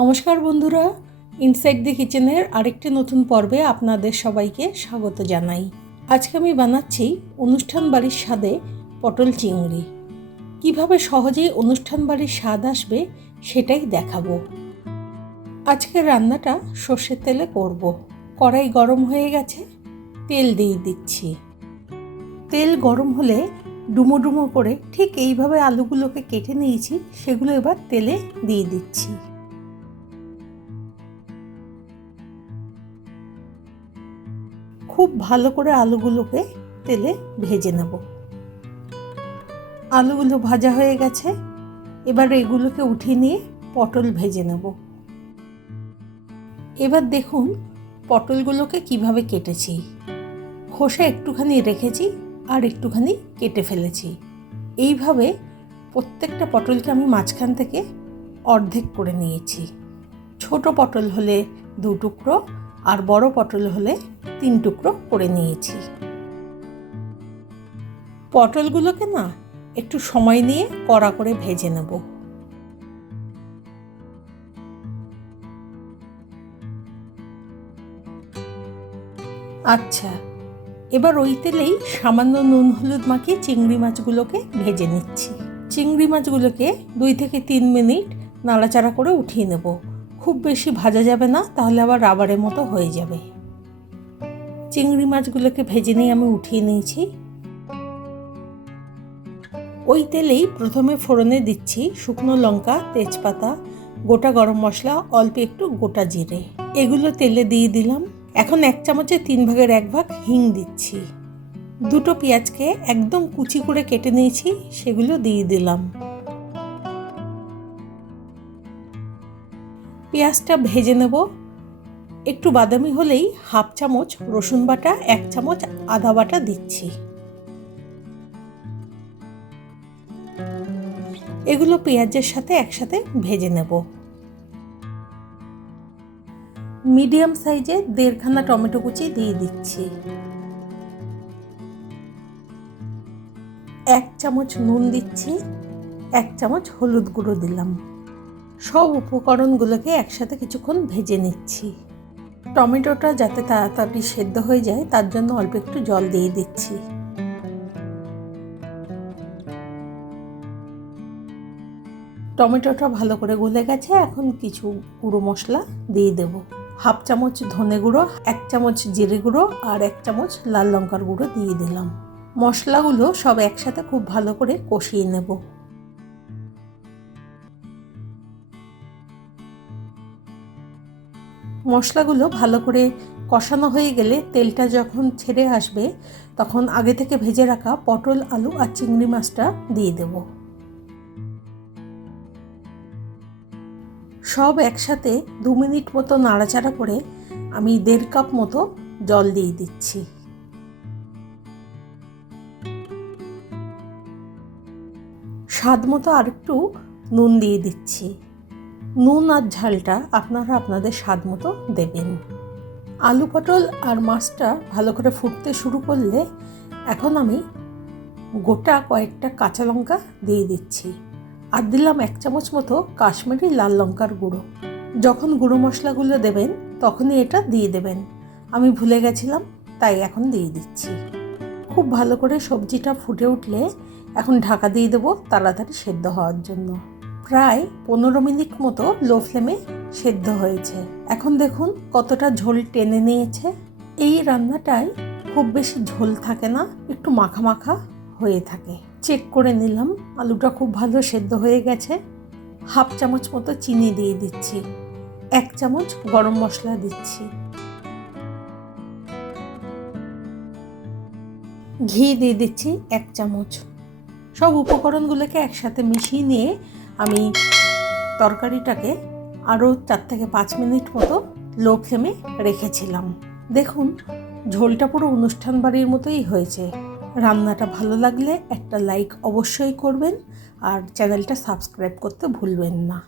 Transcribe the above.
নমস্কার বন্ধুরা, ইনসাইড দি কিচেনের আরেকটি নতুন পর্বে আপনাদের সবাইকে স্বাগত জানাই। আজকে আমি বানাচ্ছি অনুষ্ঠান বাড়ির স্বাদে পটল চিংড়ি। কিভাবে সহজেই অনুষ্ঠান বাড়ির স্বাদ আসবে সেটাই দেখাবো। আজকের রান্নাটা সর্ষের তেলে করব। কড়াই গরম হয়ে গেছে, তেল দিয়ে দিচ্ছি। তেল গরম হলে ডুমো ডুমো করে ঠিক এইভাবে আলুগুলোকে কেটে নিয়েছি, সেগুলো এবার তেলে দিয়ে দিচ্ছি। খুব ভালো করে আলুগুলোকে তেলে ভেজে নেব। আলুগুলো ভাজা হয়ে গেছে, এবার এগুলোকে উঠিয়ে নিয়ে পটল ভেজে নেব। এবার দেখুন পটলগুলোকে কিভাবে কেটেছি। খোসা একটুখানি রেখেছি আর একটুখানি কেটে ফেলেছি। এইভাবে প্রত্যেকটা পটলকে আমি মাঝখান থেকে অর্ধেক করে নিয়েছি। ছোট পটল হলে 2 টুকরো আর বড় পটল হলে 3 টুকরো করে নিয়েছি। পটলগুলোকে না একটু সময় নিয়ে কড়া করে ভেজে নেব। আচ্ছা, এবার ওই তেলেই সামান্য নুন হলুদ মাখিয়ে চিংড়ি মাছগুলোকে ভেজে নিচ্ছি। চিংড়ি মাছগুলোকে 2 থেকে 3 মিনিট নাড়াচাড়া করে উঠিয়ে নেব। খুব বেশি ভাজা যাবে না, তাহলে আবার রাবারের মতো হয়ে যাবে। চিংড়ি মাছগুলোকে ভেজে নিয়ে আমি উঠিয়ে নিয়েছি। ওই তেলেই প্রথমে ফোড়নে দিচ্ছি শুকনো লঙ্কা, তেজপাতা, গোটা গরম মশলা, অল্প একটু গোটা জিরে। এগুলো তেলে দিয়ে দিলাম। এখন 1 চামচের 3 ভাগের 1 ভাগ হিং দিচ্ছি। 2টো পেঁয়াজকে একদম কুচি করে কেটে নিয়েছি, সেগুলো দিয়ে দিলাম। পেঁয়াজটা ভেজে নেব। একটু বাদামি হলেই 1/2 চামচ রসুন বাটা, 1 চামচ আদা বাটা দিচ্ছি। এগুলো পেঁয়াজের সাথে একসাথে ভেজে নেব। মিডিয়াম সাইজে 1.5 খানা টমেটো কুচি দিয়ে দিচ্ছি। 1 চামচ নুন দিচ্ছি, 1 চামচ হলুদ গুঁড়ো দিলাম। সব উপকরণগুলোকে একসাথে কিছুক্ষণ ভেজে নিচ্ছি। টমেটোটা যাতে তাড়াতাড়ি সেদ্ধ হয়ে যায় তার জন্য অল্প একটু জল দিয়ে দিচ্ছি। টমেটোটা ভালো করে গলে গেছে, এখন কিছু গুঁড়ো মশলা দিয়ে দেব। 1/2 চামচ ধনে গুঁড়ো, 1 চামচ জিরে গুঁড়ো আর 1 চামচ লাল লঙ্কার গুঁড়ো দিয়ে দিলাম। মশলাগুলো সব একসাথে খুব ভালো করে কষিয়ে নেব। মশলাগুলো ভালো করে কষানো হয়ে গেলে তেলটা যখন ছেড়ে আসবে তখন আগে থেকে ভেজে রাখা পটল, আলু আর চিংড়ি মাছটা দিয়ে দেব। সব একসাথে 2 মিনিট মতো নাড়াচাড়া করে আমি 1.5 কাপ মতো জল দিয়ে দিচ্ছি। স্বাদ মতো আর একটু নুন দিয়ে দিচ্ছি। নুন আর ঝালটা আপনারা আপনাদের স্বাদ মতো দেবেন। আলু, পটল আর মাছটা ভালো করে ফুটতে শুরু করলে এখন আমি গোটা কয়েকটা কাঁচা লঙ্কা দিয়ে দিচ্ছি আর দিলাম 1 চামচ মতো কাশ্মীরি লাল লঙ্কার গুঁড়ো। যখন গুঁড়ো মশলাগুলো দেবেন তখনই এটা দিয়ে দেবেন। আমি ভুলে গেছিলাম, তাই এখন দিয়ে দিচ্ছি। খুব ভালো করে সবজিটা ফুটে উঠলে এখন ঢাকা দিয়ে দেবো তাড়াতাড়ি সেদ্ধ হওয়ার জন্য। প্রায় 15 মিনিট মতো লো ফ্লেমে সেদ্ধ হয়েছে। এখন দেখুন কতটা ঝোল টেনে নিয়েছে। এই রান্নাটায় খুব বেশি ঝোল থাকে না, একটু মাখা মাখা হয়ে থাকে। চেক করে নিলাম আলুটা খুব ভালো সেদ্ধ হয়ে গেছে। 1/2 চামচ মতো চিনি দিয়ে দিচ্ছি। 1 চামচ গরম মশলা দিচ্ছি। ঘি দিয়ে দিচ্ছি 1 চামচ। সব উপকরণগুলোকে একসাথে মিশিয়ে নিয়ে আমি তরকারিটাকে আরও 4 থেকে 5 মিনিট মতো লো ফ্লেমে রেখেছিলাম। দেখুন ঝোলটা পুরো অনুষ্ঠান বাড়ির মতোই হয়েছে। রান্নাটা ভালো লাগলে একটা লাইক অবশ্যই করবেন আর চ্যানেলটা সাবস্ক্রাইব করতে ভুলবেন না।